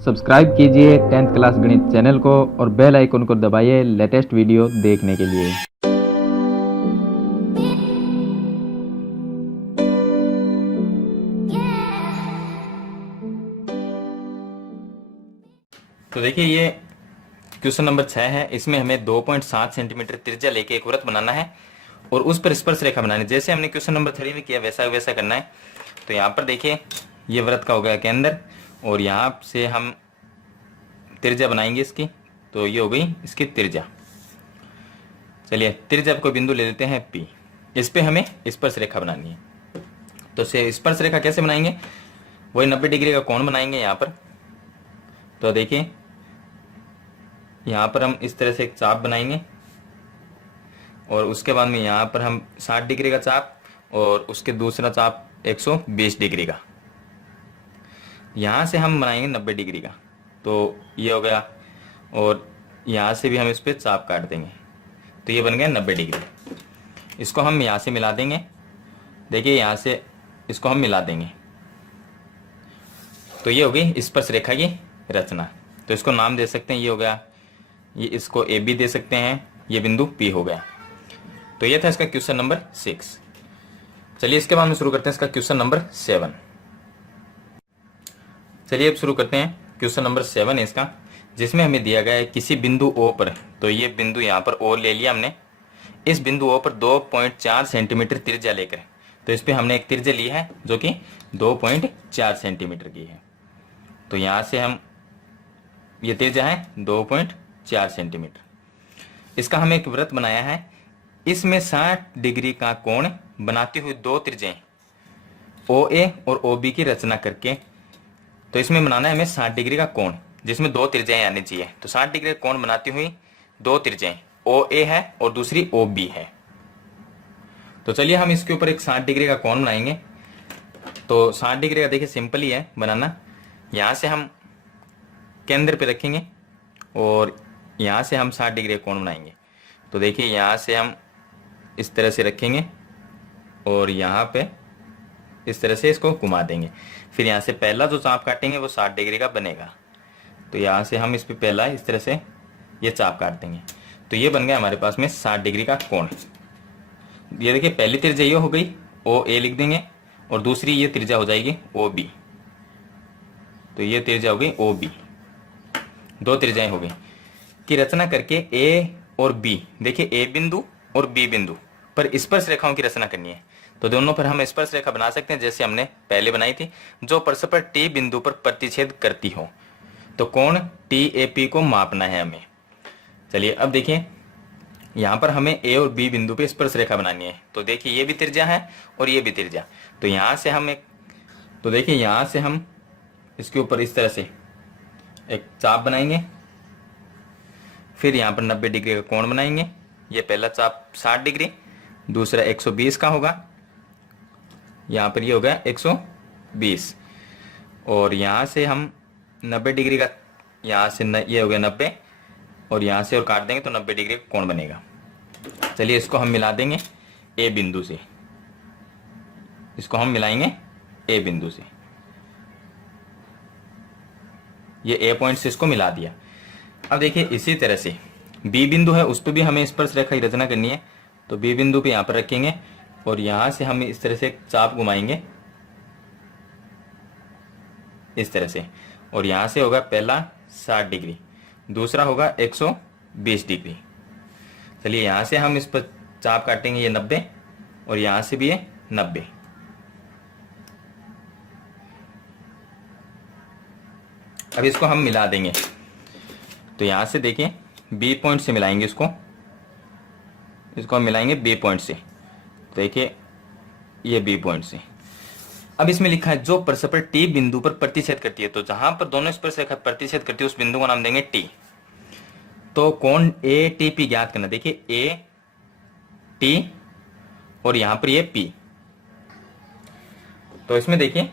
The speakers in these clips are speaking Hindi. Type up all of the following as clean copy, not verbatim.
सब्सक्राइब कीजिए 10th क्लास गणित चैनल को और बेल आइकन को दबाइए लेटेस्ट वीडियो देखने के लिए। तो देखिए ये क्वेश्चन नंबर 6 है। इसमें हमें 2.7 सेंटीमीटर त्रिज्या लेके एक वृत्त बनाना है और उस पर स्पर्श रेखा बनानी है। जैसे हमने क्वेश्चन नंबर 3 में किया वैसा वैसा करना है। तो यहाँ पर देखिए ये वृत्त का हो गया केंद्र और यहाँ से हम त्रिज्या बनाएंगे इसकी। तो ये हो गई इसकी त्रिज्या। चलिए त्रिज्या कोई बिंदु ले लेते हैं P। इस पे हमें स्पर्श रेखा बनानी है। तो स्पर्श रेखा कैसे बनाएंगे, वही 90 डिग्री का कोण बनाएंगे यहाँ पर। तो देखिए यहाँ पर हम इस तरह से एक चाप बनाएंगे और उसके बाद में यहाँ पर हम 60 डिग्री का चाप और उसके दूसरा चाप 120 डिग्री का। यहाँ से हम बनाएंगे 90 डिग्री का। तो ये हो गया और यहाँ से भी हम इस पर चाप काट देंगे। तो ये बन गया 90 डिग्री। इसको हम यहाँ से मिला देंगे। देखिए यहाँ से इसको हम मिला देंगे। तो ये हो गई स्पर्श रेखा की रचना। तो इसको नाम दे सकते हैं, ये हो गया, ये इसको ए बी दे सकते हैं, ये बिंदु P हो गया। तो ये था इसका क्वेश्चन नंबर 6। चलिए इसके बाद में शुरू करते हैं इसका क्वेश्चन नंबर 7। चलिए अब शुरू करते हैं। क्वेश्चन नंबर 7 है इसका, जिसमें हमें दिया गया है किसी बिंदु O पर। तो ये बिंदु यहाँ पर O ले लिया हमने। इस बिंदु O पर 2.4 सेंटीमीटर त्रिज्या लेकर, तो इस पर हमने एक त्रिज्या ली है जो कि 2.4 सेंटीमीटर की है। तो यहाँ से हम ये त्रिज्या है 2.4 सेंटीमीटर। इसका हमें एक वृत्त बनाया है। इसमें 60 डिग्री का कोण बनाती हुई दो त्रिज्याएं OA और OB की रचना करके, तो इसमें बनाना है हमें 60 डिग्री का कोण जिसमें दो त्रिज्याएं आनी चाहिए। तो 60 डिग्री का कोण बनाती हुई दो त्रिज्याएं OA है और दूसरी OB है। तो चलिए हम इसके ऊपर एक 60 डिग्री का कोण बनाएंगे। तो 60 डिग्री का देखिए सिंपल ही है बनाना। यहाँ से हम केंद्र पे रखेंगे और यहाँ से हम 60 डिग्री का कोण बनाएंगे। तो देखिए यहाँ से हम इस तरह से रखेंगे और यहाँ पे इस तरह से इसको घुमा देंगे। फिर यहाँ से पहला जो चाप काटेंगे वो 60 डिग्री का बनेगा। तो यहाँ से हम इस पे पहला इस तरह से ये चाप काट देंगे। तो ये बन गया हमारे पास में 60 डिग्री का कोण। ये देखिए पहली त्रिज्या ये हो गई, OA लिख देंगे, और दूसरी ये त्रिज्या हो जाएगी OB। तो ये त्रिज्या हो गई OB, दो त्रिज्याएं हो गई। की रचना करके A और B, देखिए A बिंदु और B बिंदु पर स्पर्श रेखाओं की रचना करनी है। तो दोनों पर हम स्पर्श रेखा बना सकते हैं जैसे हमने पहले बनाई थी, जो परस्पर T बिंदु पर प्रतिच्छेद करती हो। तो कोण TAP को मापना है हमें। चलिए अब देखिए यहाँ पर हमें A और B बिंदु पे स्पर्श रेखा बनानी है। तो देखिए ये भी त्रिज्या है और ये भी त्रिज्या। तो यहाँ से हम तो देखिए यहाँ से हम इसके ऊपर इस तरह से एक चाप बनाएंगे। फिर यहाँ पर 90 डिग्री का कोण बनाएंगे। ये पहला चाप 60 डिग्री, दूसरा 120 का होगा। यहाँ पर ये होगा 120 और यहाँ से हम 90 डिग्री का, यहाँ से ये हो गया 90 और यहाँ से और काट देंगे तो 90 डिग्री का कोण बनेगा। चलिए इसको हम मिला देंगे A बिंदु से। इसको हम मिलाएंगे A बिंदु से। ये A पॉइंट से इसको मिला दिया। अब देखिए इसी तरह से B बिंदु है, उस पर भी हमें स्पर्श रेखा की रचना करनी है। तो B बिंदु पे यहाँ पर रखेंगे और यहाँ से हम इस तरह से चाप घुमाएंगे इस तरह से, और यहाँ से होगा पहला 60 डिग्री, दूसरा होगा 120 डिग्री। चलिए यहाँ से हम इस पर चाप काटेंगे, ये 90 और यहाँ से भी ये 90। अब इसको हम मिला देंगे। तो यहाँ से देखिए B पॉइंट से मिलाएंगे इसको हम मिलाएंगे B पॉइंट से। देखिए ये B पॉइंट से। अब इसमें लिखा है जो परस्पर T बिंदु पर प्रतिच्छेद करती है। तो जहां पर दोनों स्पर्श रेखा प्रतिच्छेद करती है उस बिंदु का नाम देंगे T। तो कोण ATP ज्ञात करना। देखिए AT और यहां पर ये P। तो इसमें देखिए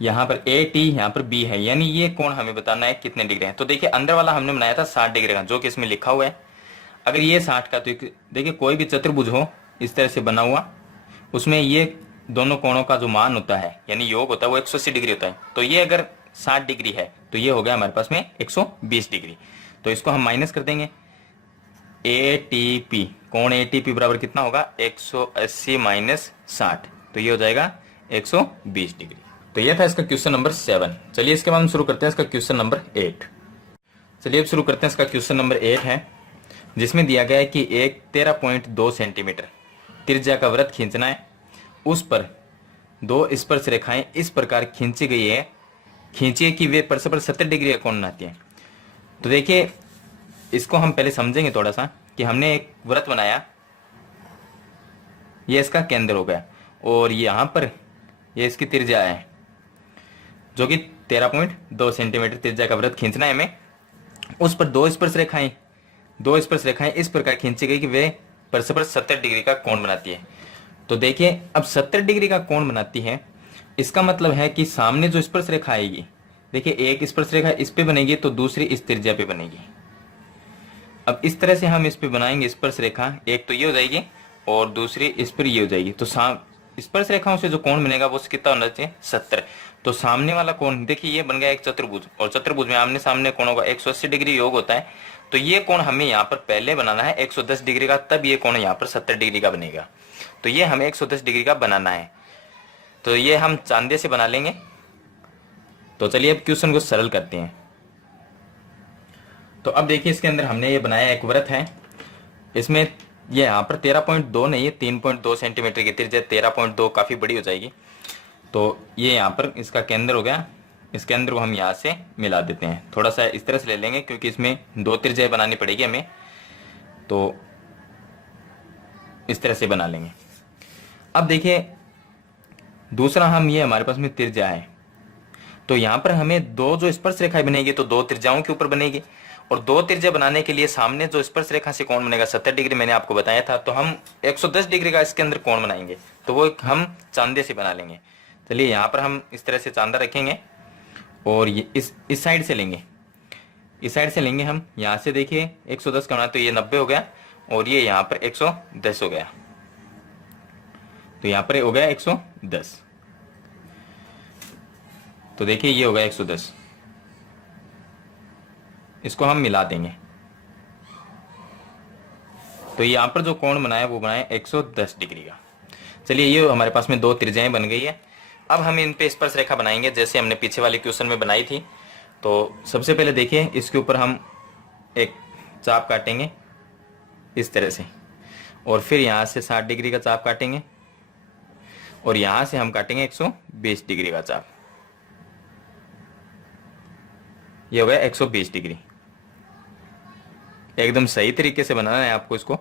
यहाँ पर AT, यहाँ पर B है, यानी ये कोण हमें बताना है कितने डिग्री है। तो देखिए अंदर वाला हमने बनाया था 60 डिग्री का, जो कि इसमें लिखा हुआ है। अगर ये 60 का, तो देखिए कोई भी चतुर्भुज हो इस तरह से बना हुआ, उसमें ये दोनों कोणों का जो मान होता है यानी योग होता है वो 180 डिग्री होता है। तो ये अगर 60 डिग्री है तो तो ये हो गया हमारे पास में 120 डिग्री। तो इसको हम माइनस कर देंगे। ATP, कोण ATP बराबर कितना होगा, 180 माइनस 60, तो ये हो जाएगा 120 डिग्री। तो ये था इसका क्वेश्चन नंबर 7। चलिए इसके बाद हम शुरू करते हैं इसका क्वेश्चन नंबर 8। चलिए अब शुरू करते हैं इसका क्वेश्चन नंबर 8 है, जिसमें दिया गया है कि एक 13.2 सेंटीमीटर त्रिज्या का वृत्त खींचना है। उस पर दो स्पर्श रेखाएं इस प्रकार खींची गई है, खींचिए कि वे परस्पर 70 डिग्री का कोण बनाती हैं। तो देखिए इसको हम पहले समझेंगे थोड़ा सा कि हमने एक वृत्त बनाया, ये इसका केंद्र हो गया और यहाँ पर ये इसकी त्रिज्या है जो कि 13.2 सेंटीमीटर त्रिज्या का वृत्त खींचना है हमें। उस पर दो स्पर्श रेखाएं इस प्रकार खींची गई कि वे परस्पर 70 डिग्री का कोण बनाती है। तो देखिए अब 70 डिग्री का कोण बनाती है, इसका मतलब है कि सामने जो स्पर्श रेखा आएगी, देखिए एक स्पर्श रेखा इस पे बनेगी तो दूसरी इस त्रिज्या पे बनेगी। अब इस तरह से हम इस पे बनाएंगे स्पर्श रेखा, एक तो ये हो जाएगी और दूसरी इस पर ये हो जाएगी। तो स्पर्श रेखाओं से जो कोण बनेगा वो कितना होना चाहिए, 70। तो सामने वाला कोण देखिए ये बन गया एक चतुर्भुज, और चतुर्भुज में आमने सामने कोणों का 180 डिग्री योग होता है। तो ये कोण हमें यहाँ पर पहले बनाना है 110 डिग्री का, तब ये कोण यहाँ पर 70 डिग्री का बनेगा। तो ये हमें 110 डिग्री का बनाना है, तो ये हम चांदे से बना लेंगे। तो चलिए अब क्वेश्चन को सरल करते हैं। तो अब देखिए इसके अंदर हमने ये बनाया एक वृत्त है, इसमें ये यहाँ पर 13.2 नहीं है 3.2 सेंटीमीटर की त्रिज्या, 13.2 काफी बड़ी हो जाएगी। तो ये यहाँ पर इसका केंद्र हो गया, इस केंद्र को हम यहाँ से मिला देते हैं, थोड़ा सा इस तरह से ले लेंगे क्योंकि इसमें दो त्रिज्याएं बनानी पड़ेगी हमें, तो इस तरह से बना लेंगे। अब देखिए दूसरा हम ये हमारे पास में त्रिज्या है, तो यहाँ पर हमें दो जो स्पर्श रेखाएं बनेगी तो दो त्रिज्याओं के ऊपर बनेगी, और दो त्रिज्या बनाने के लिए सामने जो स्पर्श रेखा से कोण बनेगा 70 डिग्री मैंने आपको बताया था। तो हम 110 डिग्री का इसके अंदर कोण बनाएंगे, तो वो हम चांदे से बना लेंगे। चलिए यहाँ पर हम इस तरह से चांदा रखेंगे और ये इस साइड से लेंगे, इस साइड से लेंगे हम। यहाँ से देखिए 110 का होना, तो ये 90 हो गया और ये यहाँ पर 110 हो गया, तो यहाँ पर हो गया 110। तो देखिए ये हो गया 110, इसको हम मिला देंगे। तो यहाँ पर जो कोण बनाया वो बनाया 110 डिग्री का। चलिए ये हमारे पास में दो त्रिज्याएं बन गई है। अब हम इन पे स्पर्श रेखा बनाएंगे जैसे हमने पीछे वाले क्वेश्चन में बनाई थी। तो सबसे पहले देखिए इसके ऊपर हम एक चाप काटेंगे इस तरह से, और फिर यहाँ से 60 डिग्री का चाप काटेंगे, और यहाँ से हम काटेंगे 120 डिग्री का चाप। ये हो गया 120 डिग्री। एकदम सही तरीके से बनाना है आपको इसको।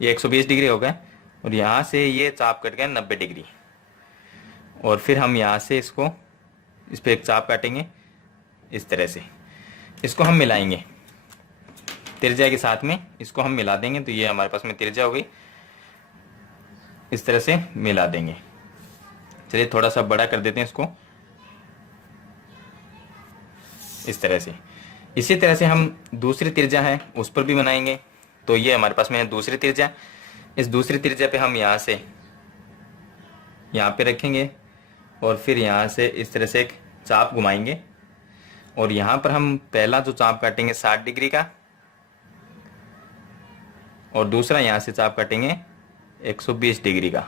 ये 120 डिग्री हो गया, और यहाँ से ये चाप कट गया 90 डिग्री, और फिर हम यहाँ से इसको इस पे एक चाप काटेंगे इस तरह से। इसको हम मिलाएंगे त्रिज्या के साथ में, इसको हम मिला देंगे। तो ये हमारे पास में त्रिज्या हो गई, इस तरह से मिला देंगे। चलिए थोड़ा सा बड़ा कर देते हैं इसको इस तरह से। इसी तरह से हम दूसरी त्रिज्या है उस पर भी बनाएंगे। तो ये हमारे पास में है दूसरी त्रिज्या, इस दूसरी त्रिज्या पे हम यहाँ से यहाँ पे रखेंगे, और फिर यहाँ से इस तरह से एक चाप घुमाएंगे, और यहाँ पर हम पहला जो चाप काटेंगे 60 डिग्री का, और दूसरा यहाँ से चाप काटेंगे 120 डिग्री का।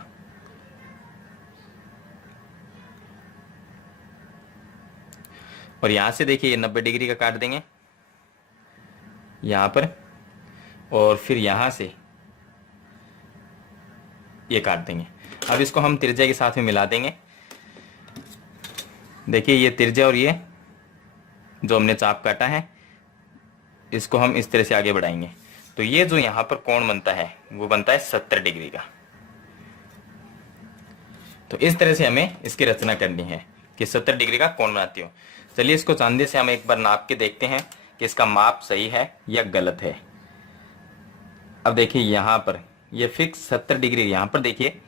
और यहाँ से देखिए ये 90 डिग्री का काट देंगे यहाँ पर, और फिर यहाँ से ये काट देंगे। अब इसको हम त्रिज्या के साथ में मिला देंगे। देखिए ये त्रिज्या और ये जो हमने चाप काटा है, इसको हम इस तरह से आगे बढ़ाएंगे। तो ये जो यहाँ पर कोण बनता है वो बनता है 70 डिग्री का। तो इस तरह से हमें इसकी रचना करनी है कि 70 डिग्री का कोण बनाती हो। चलिए इसको चांदी से हम एक बार नाप के देखते हैं कि इसका माप सही है या गलत है। अब देखिए यहाँ पर ये फिक्स 70 डिग्री, यहाँ पर देखिए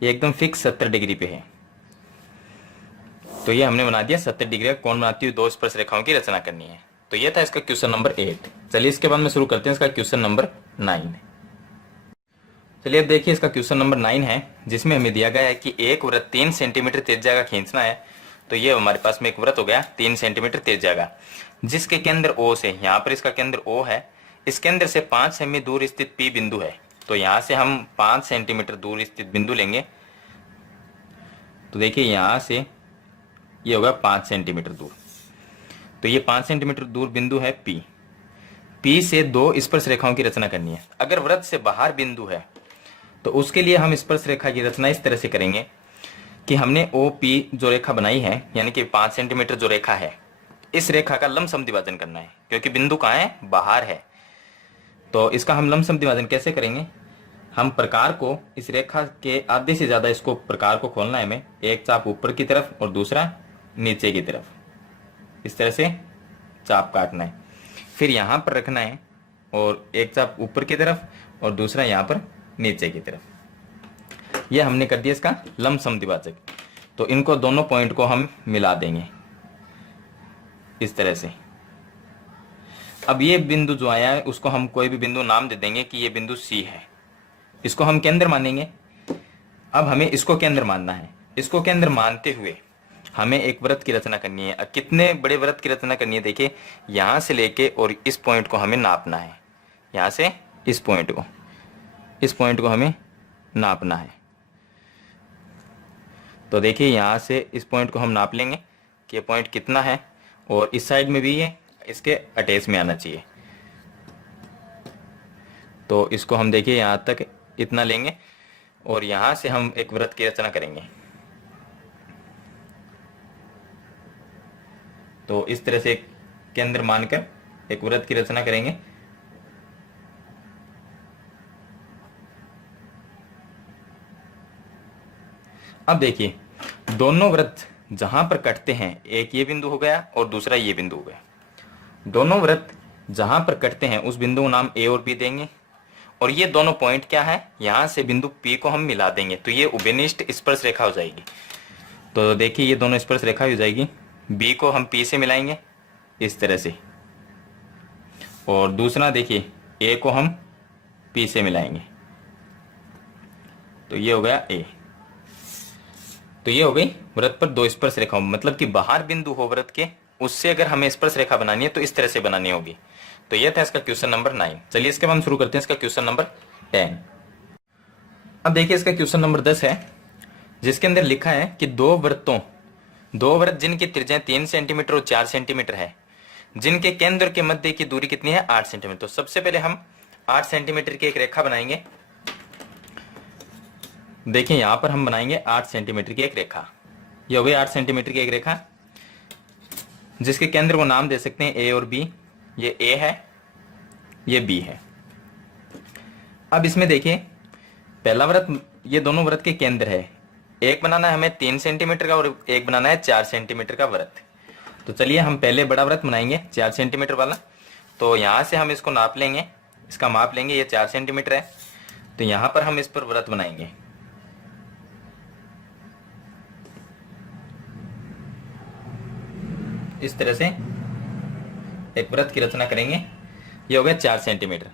ये एकदम फिक्स 70 डिग्री पे है। तो ये हमने बना दिया 70 डिग्री का कोण बनाती हुई दो स्पर्श रेखाओं की रचना करनी है। तो ये था इसका क्वेश्चन नंबर 8। चलिए इसके बाद में शुरू करते हैं इसका क्वेश्चन नंबर 9। चलिए अब देखिए इसका क्वेश्चन नंबर 9 है, जिसमें हमें दिया गया है कि एक वृत्त 3 सेंटीमीटर त्रिज्या का खींचना है। तो ये हमारे पास में एक वृत्त हो गया 3 सेंटीमीटर त्रिज्या का, जिसके केंद्र O से, यहाँ पर इसका केंद्र O है, इस केंद्र से 5 सेमी दूर स्थित P बिंदु है। तो यहाँ से हम 5 सेंटीमीटर दूर स्थित बिंदु लेंगे। तो देखिए यहाँ से ये होगा 5 सेंटीमीटर दूर। तो ये 5 सेंटीमीटर दूर बिंदु है P से 2 स्पर्श रेखाओं की रचना करनी है। अगर वृत्त से बाहर बिंदु है तो उसके लिए हम स्पर्श रेखा की रचना इस तरह से करेंगे कि हमने OP जो रेखा बनाई है, यानी कि 5 सेंटीमीटर जो रेखा है, इस रेखा का लंब समद्विभाजन करना है, क्योंकि बिंदु कहाँ है, बाहर है। तो इसका हम लंब समद्विभाजन कैसे करेंगे, हम प्रकार को, इस रेखा के आधे से ज्यादा इसको प्रकार को खोलना है हमें, एक चाप ऊपर की तरफ और दूसरा नीचे की तरफ, इस तरह से चाप काटना है, फिर यहां पर रखना है और एक चाप ऊपर की तरफ और दूसरा यहां पर नीचे की तरफ। यह हमने कर दिया इसका लंब समद्विभाजक। तो इनको दोनों पॉइंट को हम मिला देंगे इस तरह से। अब ये बिंदु जो आया है उसको हम कोई भी बिंदु नाम दे देंगे कि ये बिंदु C है, इसको हम केंद्र मानेंगे। अब हमें इसको केंद्र मानना है। इसको केंद्र मानते हुए हमें एक वृत्त की रचना करनी है। अब कितने बड़े वृत्त की रचना करनी है, देखिए यहां से लेके और इस पॉइंट को हमें नापना है, यहां से इस पॉइंट को हमें नापना है। तो देखिए यहां से इस पॉइंट को हम नाप लेंगे कि ये पॉइंट कितना है, और इस साइड में भी ये इसके अटैच में आना चाहिए। तो इसको हम देखिए यहां तक इतना लेंगे और यहां से हम एक वृत्त की रचना करेंगे। तो इस तरह से केंद्र मानकर एक वृत्त की रचना करेंगे। अब देखिए दोनों वृत्त जहां पर कटते हैं, एक ये बिंदु हो गया और दूसरा ये बिंदु हो गया, दोनों वृत्त जहां पर कटते हैं उस बिंदु का नाम A और B देंगे, और ये दोनों पॉइंट क्या है, यहां से बिंदु P को हम मिला देंगे, तो ये उभयनिष्ठ स्पर्श रेखा हो जाएगी। तो देखिए ये दोनों स्पर्श रेखा हो जाएगी। B को हम P से मिलाएंगे इस तरह से, और दूसरा देखिए A को हम P से मिलाएंगे, तो ये हो गया A। तो ये हो गई वृत्त पर दो स्पर्श रेखाओं, मतलब कि बाहर बिंदु हो वृत्त के, उससे अगर हमें स्पर्श रेखा बनानी है तो इस तरह से बनानी होगी। तो ये था इसका क्वेश्चन नंबर 9। चलिए इसके बाद हम शुरू करते हैं इसका क्वेश्चन नंबर 10। अब देखिए इसका क्वेश्चन नंबर 10 है, जिसके अंदर लिखा है कि दो वृत्त जिनकी त्रिज्या 3 सेंटीमीटर और 4 सेंटीमीटर है, जिनके केंद्र के मध्य की दूरी कितनी है, 8 सेंटीमीटर। तो सबसे पहले हम 8 सेंटीमीटर की एक रेखा बनाएंगे। देखिए यहां पर हम बनाएंगे 8 सेंटीमीटर की एक रेखा। ये हो गई 8 सेंटीमीटर की एक रेखा, जिसके केंद्र को नाम दे सकते हैं A और B। ये A है, ये B है। अब इसमें देखिए पहला वृत्त, ये दोनों वृत्त के केंद्र है। एक बनाना है हमें 3 सेंटीमीटर का और एक बनाना है 4 सेंटीमीटर का वृत्त। तो चलिए हम पहले बड़ा वृत्त बनाएंगे 4 सेंटीमीटर वाला। तो यहां से हम इसको नाप लेंगे, इसका माप लेंगे, ये 4 सेंटीमीटर है। तो यहां पर हम इस पर वृत्त बनाएंगे। इस तरह से एक वृत्त की रचना करेंगे। ये हो गया 4 सेंटीमीटर,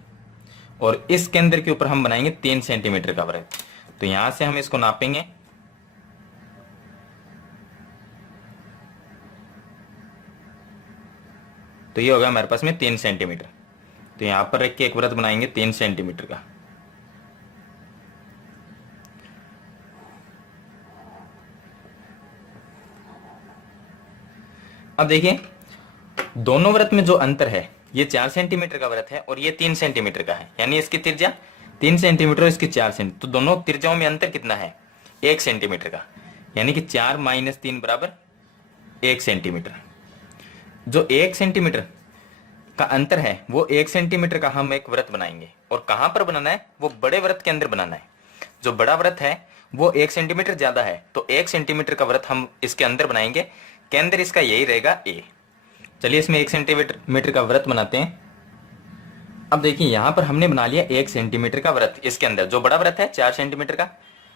और इस केंद्र के ऊपर हम बनाएंगे 3 सेंटीमीटर का वृत्त। तो यहां से हम इसको नापेंगे। तो ये होगा हमारे पास में 3 सेंटीमीटर। तो यहां पर रख के एक वृत्त बनाएंगे 3 सेंटीमीटर का। अब देखिए दोनों वृत्त में जो अंतर है, ये 4 सेंटीमीटर का वृत्त है और ये 3 सेंटीमीटर का है, यानी इसकी त्रिज्या 3 सेंटीमीटर और इसकी 4 सेंटीमीटर। तो दोनों त्रिज्याओं में अंतर कितना है, 1 सेंटीमीटर का, यानी कि 4 - 3 बराबर 1 सेंटीमीटर। जो 1 सेंटीमीटर का अंतर है, वो 1 सेंटीमीटर का हम एक वृत्त बनाएंगे। और कहां पर बनाना है, वो बड़े वृत्त के अंदर बनाना है। जो बड़ा वृत्त है वो 1 सेंटीमीटर ज्यादा है, तो 1 सेंटीमीटर का वृत्त हम इसके अंदर बनाएंगे। केंद्र इसका यही रहेगा A। चलिए इसमें 1 सेंटीमीटर का वृत्त बनाते हैं। अब देखिए यहां पर हमने बना लिया 1 सेंटीमीटर का वृत्त। इसके अंदर जो बड़ा वृत्त है 4 सेंटीमीटर का,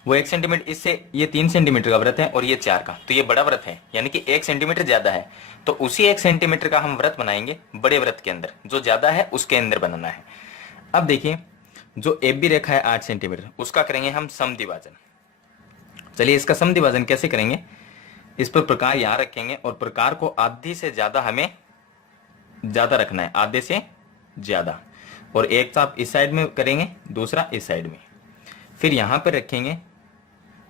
वो 1 सेंटीमीटर, इससे ये 3 सेंटीमीटर का वृत्त है और ये 4 का, तो ये बड़ा वृत्त है, यानी कि 1 सेंटीमीटर ज्यादा है। तो उसी 1 सेंटीमीटर का हम वृत्त बनाएंगे बड़े वृत्त के अंदर, जो ज्यादा है उसके अंदर बनाना है। अब देखिए जो AB रेखा है 8 सेंटीमीटर, उसका करेंगे हम समद्विभाजन। चलिए इसका समद्विभाजन कैसे करेंगे, इस पर प्रकार यहां रखेंगे और प्रकार को आधे से ज्यादा हमें ज्यादा रखना है, आधे से ज्यादा। और एक चाप इस साइड में करेंगे, दूसरा इस साइड में, फिर यहां पर रखेंगे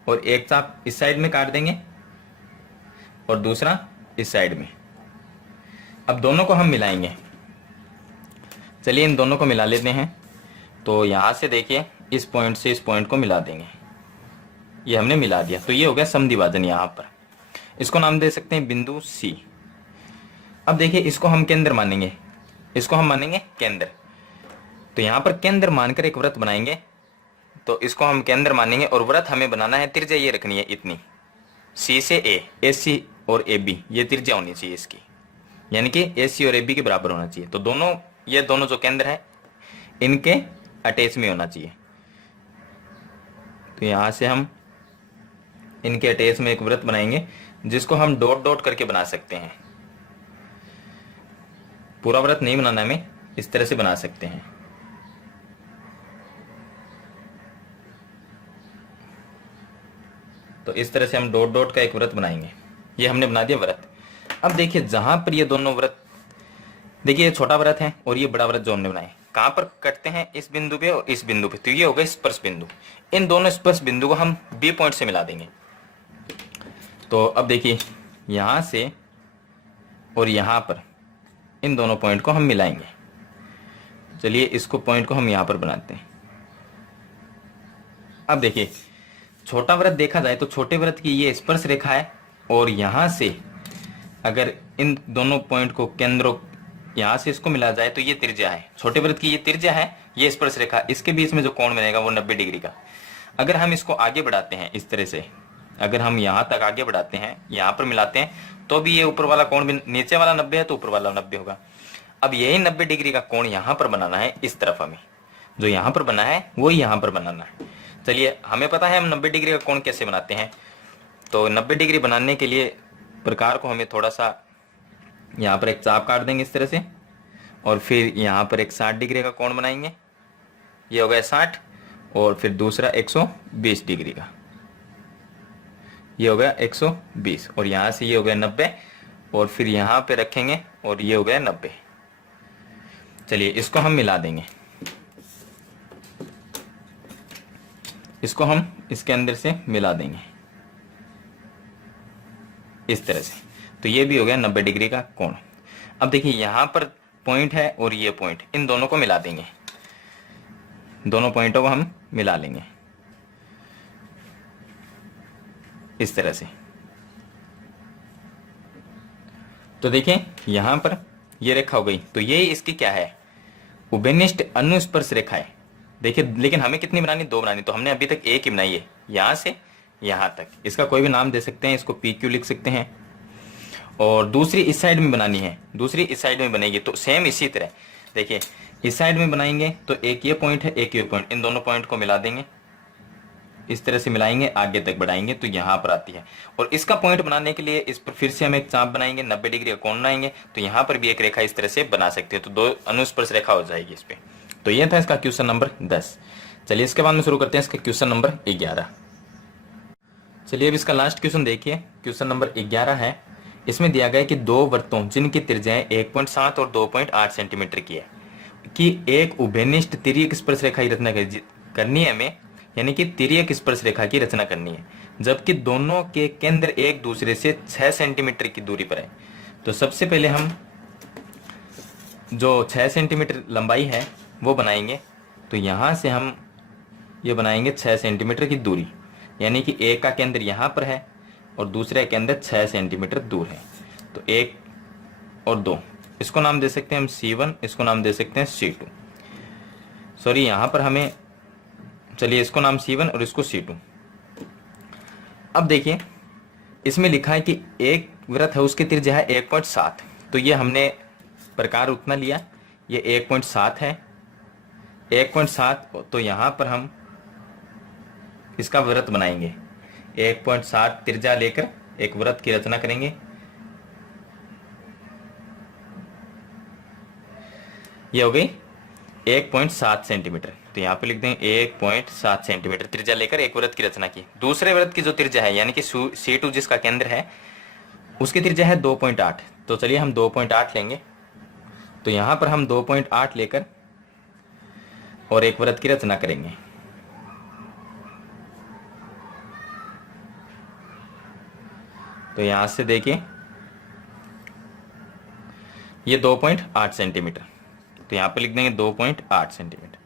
और एक चाप इस साइड में काट देंगे और दूसरा इस साइड में। अब दोनों को हम मिलाएंगे। चलिए इन दोनों को मिला लेते हैं। तो यहां से देखिए इस पॉइंट से इस पॉइंट को मिला देंगे, ये हमने मिला दिया। तो ये हो गया समद्विभाजन। यहां पर इसको नाम दे सकते हैं बिंदु सी। अब देखिए इसको हम केंद्र मानेंगे, इसको हम मानेंगे केंद्र। तो यहां पर केंद्र मानकर एक वृत्त बनाएंगे, तो इसको हम केंद्र मानेंगे और वृत्त हमें बनाना है, त्रिज्या ये रखनी है इतनी, सी से ए सी और ए बी, ये त्रिज्या होनी चाहिए इसकी, यानी कि ए सी और ए बी के बराबर होना चाहिए। तो दोनों, ये दोनों जो केंद्र है इनके अटैच में होना चाहिए। तो यहां से हम इनके अटैच में एक वृत्त बनाएंगे, जिसको हम डॉट डॉट करके बना सकते हैं। पूरा वृत्त नहीं बनाना, हमें इस तरह से बना सकते हैं। तो इस तरह से हम डॉट डॉट का एक वृत्त बनाएंगे। ये हमने बना दिया वृत्त। अब देखिए जहां पर ये दोनों वृत्त, देखिए ये छोटा वृत्त है और ये बड़ा वृत्त जो हमने बनाए, कहां पर कटते हैं, इस बिंदु पे और इस बिंदु पे। तो ये हो गए स्पर्श बिंदु। इन दोनों स्पर्श बिंदु को हम बी पॉइंट से मिला देंगे। तो अब देखिए यहां से और यहां पर इन दोनों पॉइंट को हम मिलाएंगे। चलिए इसको पॉइंट को हम यहां पर बनाते हैं। अब देखिए छोटा वृत्त देखा जाए तो छोटे वृत्त की ये स्पर्श रेखा है, और यहां से अगर इन दोनों पॉइंट को केंद्रों, यहां से इसको मिला जाए तो ये त्रिज्या है। छोटे वृत्त की ये त्रिज्या है, ये स्पर्श रेखा, इसके बीच में जो कोण बनेगा वो 90 डिग्री का। अगर हम इसको आगे बढ़ाते हैं इस तरह से, अगर हम यहां तक आगे बढ़ाते हैं, यहां पर मिलाते हैं, तो भी ये ऊपर वाला कोण भी, नीचे वाला 90 है तो ऊपर वाला 90 होगा। अब यही 90 डिग्री का कोण यहां पर बनाना है, इस तरफ हमें जो यहां पर बना है वो यहां पर बनाना है। चलिए हमें पता है हम 90 डिग्री का कोण कैसे बनाते हैं। तो 90 डिग्री बनाने के लिए प्रकार को हमें थोड़ा सा यहाँ पर एक चाप काट देंगे इस तरह से, और फिर यहाँ पर एक 60 डिग्री का कोण बनाएंगे, ये हो गया 60, और फिर दूसरा 120 डिग्री का, ये हो गया 120, और यहाँ से ये हो गया 90, और फिर यहाँ पे रखेंगे और ये हो गया 90। चलिए इसको हम मिला देंगे, इसको हम इसके अंदर से मिला देंगे इस तरह से। तो ये भी हो गया 90 डिग्री का कोण। अब देखिए यहां पर पॉइंट है और ये पॉइंट, इन दोनों को मिला देंगे, दोनों पॉइंटों को हम मिला लेंगे इस तरह से। तो देखिए यहां पर ये रेखा हो गई, तो ये इसकी क्या है, उभयनिष्ठ अनुस्पर्श रेखा है। देखिए लेकिन हमें कितनी बनानी, 2 बनानी, तो हमने अभी तक एक ही बनाई है, यहां से यहां तक। इसका कोई भी नाम दे सकते हैं, इसको पी क्यू लिख सकते हैं। और दूसरी इस साइड में बनानी है, दूसरी इस साइड में बनेगी, तो सेम इसी तरह देखिए इस साइड में बनाएंगे तो एक ये पॉइंट है, एक ये पॉइंट, इन दोनों पॉइंट को मिला देंगे, इस तरह से मिलाएंगे, आगे तक बढ़ाएंगे तो यहाँ पर आती है। और इसका पॉइंट बनाने के लिए इस पर फिर से हम एक चाप बनाएंगे, 90 डिग्री का कोण बनाएंगे, तो यहाँ पर भी एक रेखा इस तरह से बना सकते हैं, तो 2 अनुस्पर्श रेखा हो जाएगी इस पे। तो ये था इसका क्वेश्चन नंबर 10। चलिए इसके बाद में शुरू करते हैं इसका क्वेश्चन नंबर 11। चलिए अब इसका लास्ट क्वेश्चन देखिए, क्वेश्चन नंबर 11 है। इसमें दिया गया है कि 2 वृत्तों जिनकी त्रिज्याएं 1.7 और 2.8 सेंटीमीटर की है कि एक उभयनिष्ठ तिर्यक स्पर्श रेखा की रचना करनी है हमें, यानी कि तिर्यक स्पर्श रेखा की रचना करनी है, जबकि दोनों के केंद्र एक दूसरे से 6 सेंटीमीटर की दूरी पर है। तो सबसे पहले हम जो 6 सेंटीमीटर लंबाई है वो बनाएंगे। तो यहाँ से हम ये बनाएंगे 6 सेंटीमीटर की दूरी, यानी कि एक का केंद्र यहाँ पर है और दूसरे के अंदर 6 सेंटीमीटर दूर है। तो 1 और 2, इसको नाम दे सकते हैं हम C1, इसको नाम दे सकते हैं C2। सॉरी यहाँ पर हमें, चलिए इसको नाम C1 और इसको C2। अब देखिए इसमें लिखा है कि एक वृत्त है उसकी त्रिज्या है 1.7, तो ये हमने प्रकार उतना लिया, ये 1.7 है, 1.7। तो यहाँ पर हम इसका वृत्त बनाएंगे, 1.7 त्रिज्या लेकर एक वृत्त की रचना करेंगे। ये हो गई 1.7 सेंटीमीटर, तो यहाँ पे लिख दें 1.7 सेंटीमीटर त्रिज्या लेकर एक वृत्त की रचना की। दूसरे वृत्त की जो त्रिज्या है यानी कि C2 जिसका केंद्र है उसकी त्रिज्या है 2.8, तो चलिए हम 2.8 लेंगे। तो यहां पर हम 2.8 लेकर और एक वृत्त की रचना करेंगे। तो यहां से देखिए ये 2.8 सेंटीमीटर, तो यहां पर लिख देंगे 2.8 सेंटीमीटर।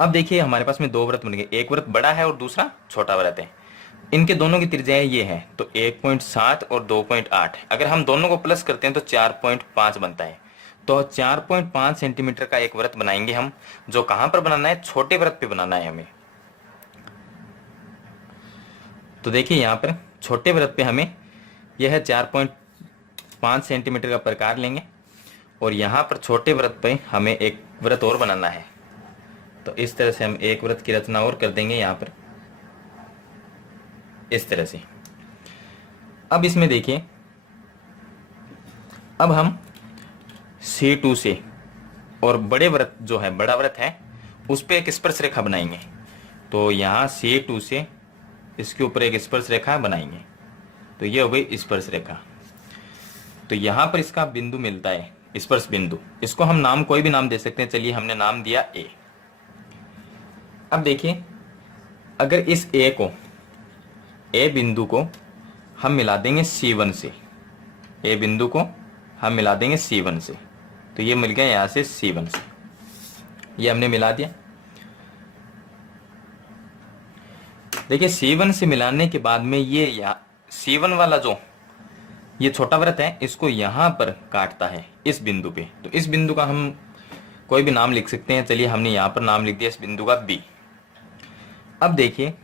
अब देखिए हमारे पास में दो वृत्त बन गए, एक वृत्त बड़ा है और दूसरा छोटा वृत्त है। इनके दोनों की त्रिज्या ये है, तो 1.7 और 2.8, अगर हम दोनों को प्लस करते हैं तो 4.5 बनता है। तो 4.5 सेंटीमीटर का एक वृत्त बनाएंगे हम, जो कहां पर बनाना है, छोटे वृत्त पे बनाना है हमें। तो देखिए यहां पर छोटे वृत्त पे हमें यह है 4.5 सेंटीमीटर का प्रकार लेंगे और यहां पर छोटे वृत्त पे हमें एक वृत्त और बनाना है। तो इस तरह से हम एक वृत्त की रचना और कर देंगे यहां पर, इस तरह से। अब इसमें देखिए, अब हम C2 से और बड़े वृत्त जो है, बड़ा वृत्त है, उस पर एक स्पर्श रेखा बनाएंगे। तो यहां C2 से इसके ऊपर एक स्पर्श रेखा बनाएंगे, तो ये हो गई स्पर्श रेखा। तो यहां पर इसका बिंदु मिलता है, स्पर्श बिंदु। इसको हम नाम कोई भी नाम दे सकते हैं, चलिए हमने नाम दिया A। अब देखिए अगर इस A बिंदु को हम मिला देंगे C1 से, A बिंदु को हम मिला देंगे C1 से, तो ये मिल गया यहां से C1 से, ये हमने मिला दिया। देखिए C1 से मिलाने के बाद में ये C1 वाला जो ये छोटा वृत्त है, इसको यहां पर काटता है इस बिंदु पे। तो इस बिंदु का हम कोई भी नाम लिख सकते हैं, चलिए हमने यहां पर नाम लिख दिया इस बिंदु का B। अब देखिए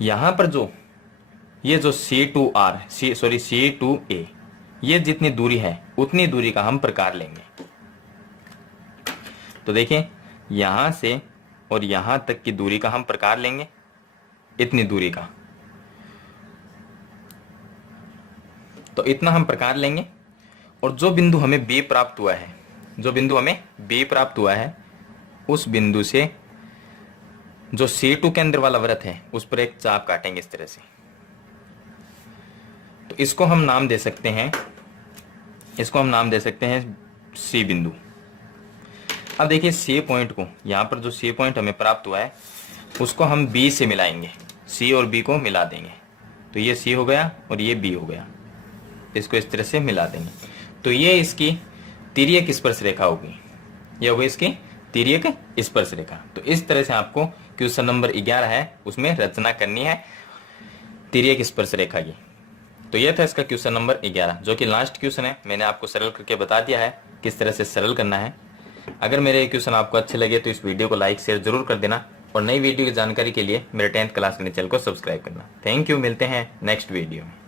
यहां पर ये जो C2A, ये जितनी दूरी है उतनी दूरी का हम प्रकार लेंगे। तो देखिए यहां से और यहां तक की दूरी का हम प्रकार लेंगे, इतनी दूरी का। तो इतना हम प्रकार लेंगे और जो बिंदु हमें B प्राप्त हुआ है, उस बिंदु से जो C2 के अंदर वाला वृत्त है उस पर एक चाप काटेंगे इस तरह से। तो इसको हम नाम दे सकते हैं, C बिंदु। अब देखिए C पॉइंट को, यहां पर जो C पॉइंट हमें प्राप्त हुआ है उसको हम B से मिलाएंगे, C और B को मिला देंगे। तो ये C हो गया और ये B हो गया, इसको इस तरह से मिला देंगे। तो ये इसकी तिर्यक स्पर्श रेखा होगी, ये होगी इसकी तिर्यक स्पर्श रेखा। तो इस तरह से आपको क्वेश्चन नंबर 11 है उसमें रचना करनी है तिर्यक स्पर्श रेखा की। तो यह था इसका क्वेश्चन नंबर 11, जो कि लास्ट क्वेश्चन है। मैंने आपको सरल करके बता दिया है किस तरह से सरल करना है। अगर मेरे क्वेश्चन आपको अच्छे लगे तो इस वीडियो को लाइक शेयर जरूर कर देना और नई वीडियो की जानकारी के लिए मेरे 10th क्लास के चैनल को सब्सक्राइब करना। थैंक यू, मिलते हैं नेक्स्ट वीडियो में।